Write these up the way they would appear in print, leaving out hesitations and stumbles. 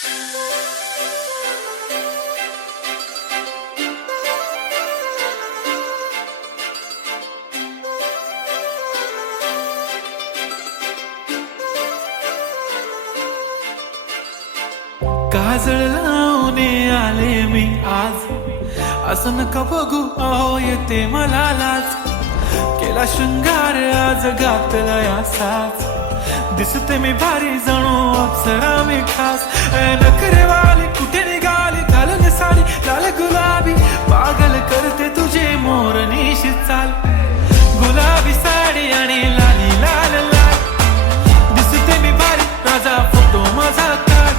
काजळ लावून आले मी आज, असं नका बघू अहो येते मला लाज. केला शृंगार आज घातला असाच, दिसते मी भारी जणू अप्सरा मी खास. नखरे वाली कुठे निघाली घालून साडी लाल गुलाबी, पागल करते तुझे मोरनीशी चाल. गुलाबी साडी आणि लाली लाल लाल, दिसते मी भारी राजा फोटो माझा काढ.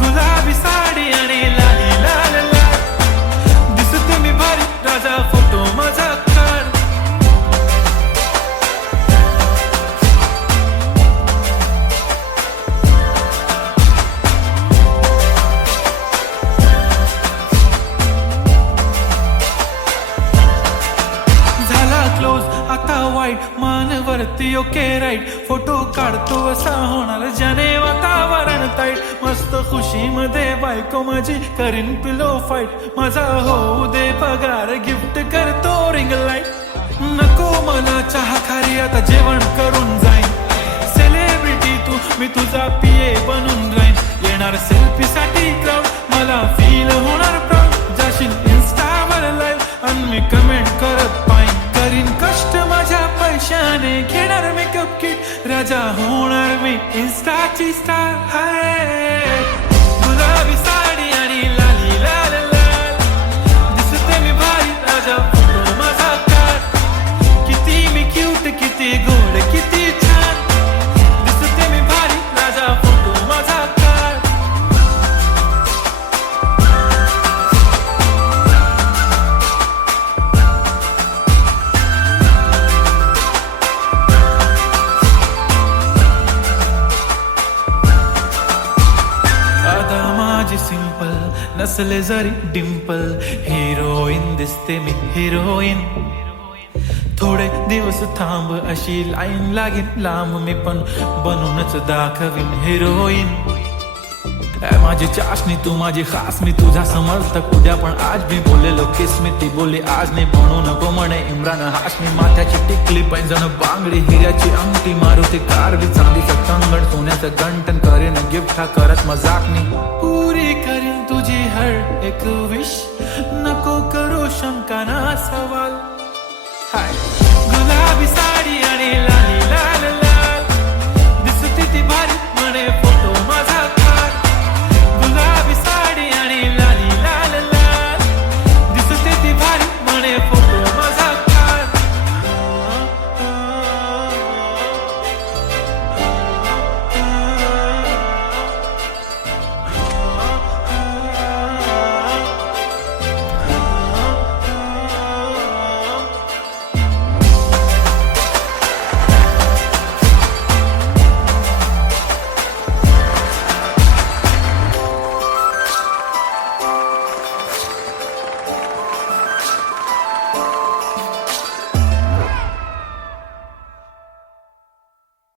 गुलाबी साडी आणि लाली लाल लाल, दिसते मी भारी राजा फोटो माझा काढ. झाला क्लोज आता वाईट मानवरती ओके राईट, फोटो काढतो असा होणार ज्याने वातावरण ताईट. मस्त खुशी मध्ये बायको माझी करीन पिलो फाईट, माझा होऊ दे पगार गिफ्ट करतो रिंग लाईट. नको मला चहा खारी आता जेवण करून जाईन, सेलिब्रिटी तू मी तुझा पिये बनून राहीन. येणार सेल्फी साठी क्राऊड मला फील होणार प्राऊड, जाशील इन्स्टावर लाईव्ह आणि मी कमेंट करत पाईन. करीन कष्ट माझ्या पैशाने घेणार मेकअप किट, राजा होणार मी इन्स्टाची स्टार. हाय गुलाबी साडी आणि लाली लाल लाल, दिसते मी भारी राजा फोटो माझा काढ. किती मी क्यूट किती गोड किती छान, दिसते मी भारी राजा फोटो माझा काढ. सिंपल नसले जरी डिंपल, हिरोईन दिसते मी हिरोईन. थोडे दिवस थांब अशी लाईन लागेल लांब, मी पण बनूनच दाखवीन हिरोईन. माझी चाशनी तू माझी खास, मी तुझा समर्थक उद्या पण आज मी बोललेलो किस मी ती बोलली आज नाही. म्हणू नको म्हणे इम्रान हाशमी, माथ्याची टिकली पैंजण बांगडी हिऱ्याची अंगठी, मारुती कारवी चांदीचं कंगण सोन्याचं गंटन. करेन गिफ्ट हा करत मजाक मी, पुरी करीन तुझी हर एक विश. नको करू शंका ना सवाल. हाय